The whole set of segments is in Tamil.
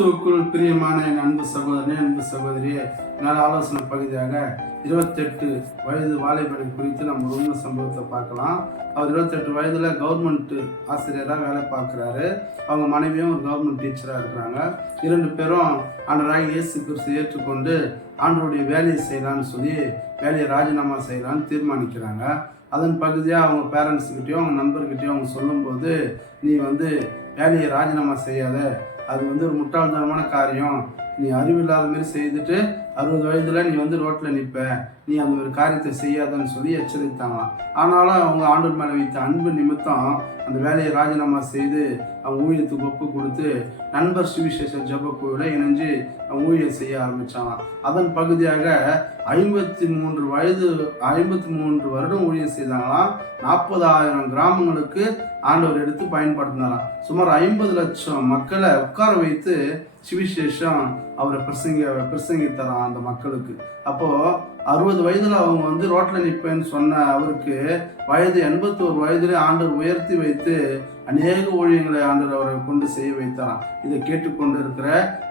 கிறிஸ்துவுக்குள் பிரியமான என் அன்பு சகோதரனே, அன்பு சகோதரியே, என்னால் ஆலோசனை பகுதியாக 28 வயது வாலிபனை குறித்து நம்ம உண்மை சம்பவத்தை பார்க்கலாம். அவர் 28 வயதுல கவர்மெண்ட் ஆசிரியராக வேலை பார்க்குறாரு. அவங்க மனைவியும் ஒரு கவர்மெண்ட் டீச்சராக இருக்கிறாங்க. 2 பேரும் ஆண்டவராகிய இயேசு கிறிஸ்து ஏற்றுக்கொண்டு ஆண்டவருடைய வேலையை செய்யலான்னு சொல்லி வேலையை ராஜினாமா செய்யலான்னு தீர்மானிக்கிறாங்க. அதன் பகுதியாக அவங்க பேரண்ட்ஸ்கிட்டையும் அவங்க நண்பர்கிட்டையும் அவங்க சொல்லும்போது, நீ வேலையை ராஜினாமா செய்யாத, அது ஒரு முட்டாள்தனமான காரியம், நீ அறிவில்லாத மாதிரி செய்துட்டு 60 வயதுல நீ ரோட்ல நிற்ப, நீ அந்த ஒரு காரியத்தை செய்யாதன்னு சொல்லி எச்சரித்தாங்களாம். ஆனாலும் அவங்க ஆண்டவர் மேலே வைத்த அன்பு நிமித்தம் அந்த வேலையை ராஜினாமா செய்து அவங்க ஊழியத்துக்கு ஒப்பு கொடுத்து நண்பர் சுவிசேஷ ஜெப குழுவில் இணைஞ்சு அவங்க ஊழியம் செய்ய ஆரம்பிச்சாங்களாம். அதன் பகுதியாக 53 வருடம் ஊழியம் செய்தாங்களாம். 40,000 கிராமங்களுக்கு ஆண்டவர் எடுத்து பயன்படுத்தினாராம். சுமார் 50 லட்சம் மக்களை உட்கார வைத்து சுவிசேஷம் அவரை பிரசங்கித்தாராம் அந்த மக்களுக்கு. அப்போ 60 வயதுல அவங்க ரோட்ல நிற்பேன்னு சொன்ன அவருக்கு வயது 81 வயதுல ஆண்டவர் உயர்த்தி வைத்து அநேக ஊழியங்களை ஆண்டவர் அவரை கொண்டு செய்ய வைத்தாராம். இதை கேட்டுக்கொண்டு இருக்கிற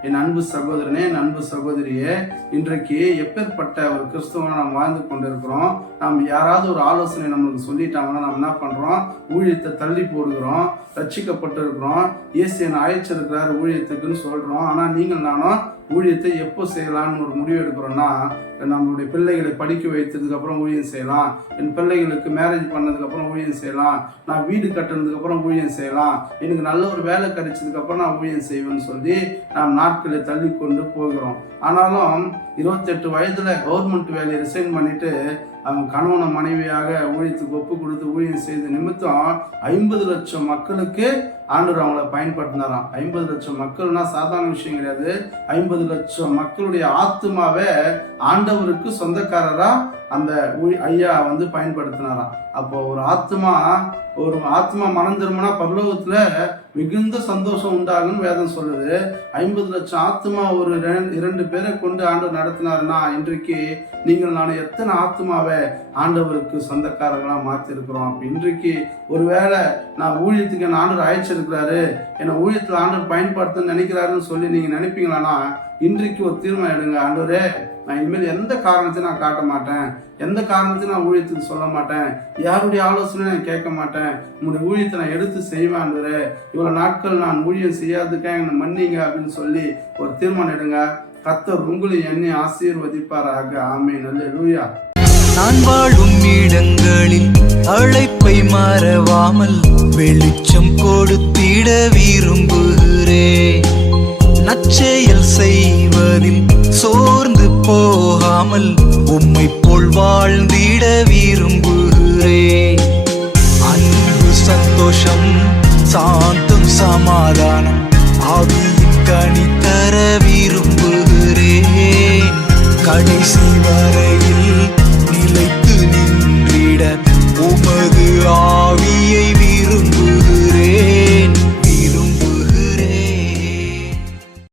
என் அன்பு சகோதரனே, என் அன்பு சகோதரியே, இன்றைக்கு எப்பேற்பட்ட ஒரு கிறிஸ்தவனை நாம் வாழ்ந்து கொண்டிருக்கிறோம். நாம் யாராவது ஒரு ஆலோசனை நம்மளுக்கு சொல்லிட்டாங்கன்னா நம்ம என்ன பண்றோம்? ஊழியத்தை தள்ளி போடுகிறோம். ரட்சிக்கப்பட்டு இருக்கிறோம், இயேசு என்னை அழைச்சிருக்கிறார் ஊழியத்துக்குன்னு சொல்றோம். ஆனா நீங்கள் நானும் ஊழியத்தை எப்போ செய்யலாம்னு ஒரு முடிவு எடுக்கிறோம்னா, நம்மளுடைய பிள்ளைகளை படிக்க வைத்ததுக்கு அப்புறம் ஊழியம் செய்யலாம், என் பிள்ளைகளுக்கு மேரேஜ் பண்ணதுக்கு அப்புறம் ஊழியம் செய்யலாம், நான் வீடு கட்டுறதுக்கு அப்புறம் ஊழியம் செய்யலாம், எனக்கு நல்ல ஒரு வேலை கிடைச்சதுக்கு அப்புறம் நான் ஊழியம் செய்வேன்னு சொல்லி நாம் நாட்களை தள்ளி கொண்டு போகிறோம். ஆனாலும் 28 வயதுல கவர்மெண்ட் வேலையை ரிசைன் பண்ணிட்டு அவங்க கணவனை மனைவியாக ஊழியத்துக்கு ஒப்பு கொடுத்து ஊழியம் செய்த நிமித்தம் 50 லட்சம் மக்களுக்கு ஆண்டவர் அவங்கள பயன்படுத்தினாராம். 50 லட்சம் மக்கள்னா சாதாரண விஷயம் கிடையாது. 50 லட்சம் மக்களுடைய ஆத்மாவே ஆண்டவருக்கு சொந்தக்காரரா அந்த ஐயா பயன்படுத்தினாராம். அப்போ ஒரு ஆத்மா மனம் திரும்பினா பரலோகத்துல மிகுந்த சந்தோஷம் உண்டாகுன்னு வேதம் சொல்லுது. 50 லட்சம் ஆத்மா ஒரு 2 பேரை கொண்டு ஆண்டவர் நடத்தினாருன்னா, இன்றைக்கு நீங்கள் நான் எத்தனை ஆத்மாவை ஆண்டவருக்கு சொந்தக்காரங்களா மாத்தி இருக்கிறோம். அப்ப இன்றைக்கு ஒருவேளை நான் ஊழியத்துக்கு என் ஆண்டவர் அழைச்சிருக்கிறாரு, என்னை ஊழியத்துல ஆண்டவர் பயன்படுத்த நினைக்கிறாருன்னு சொல்லி நீங்க நினைப்பீங்களான்னா, இன்றைக்கு ஒரு தீர்மானம் எடுங்க. ஆண்டவரே, நான் இனிமேல் எந்த காரணத்தையும் நான் காட்ட மாட்டேன், எந்த காரணத்தையும் நான் ஊழியத்துக்கு சொல்ல மாட்டேன், யாருடைய ஆலோசனையும் நான் கேட்க மாட்டேன், உங்களுடைய ஊழியத்தை நான் எடுத்து செய்வேன். ஆண்டவரே, இவ்வளவு நாட்கள் நான் ஊழியம் செய்யாதுக்கா என்னை மன்னிங்க அப்படின்னு சொல்லி ஒரு தீர்மானம் எடுங்க. கர்த்தர் உங்களை என்னை ஆசீர்வதிப்பாராக. ஆமென். அல்லேலூயா. நான் வாழும் இடங்களில் அழைப்பை மறவாமல் வெளிச்சம் கொடுத்திட விரும்புகிறேன். நற்செயல் செய்வதில் சோர்ந்து போகாமல் உம்மை போல் வாழ்ந்திட விரும்புகிறேன். அன்பு, சந்தோஷம், சாந்தம், சமாதானம் ஆவியின் கனி தர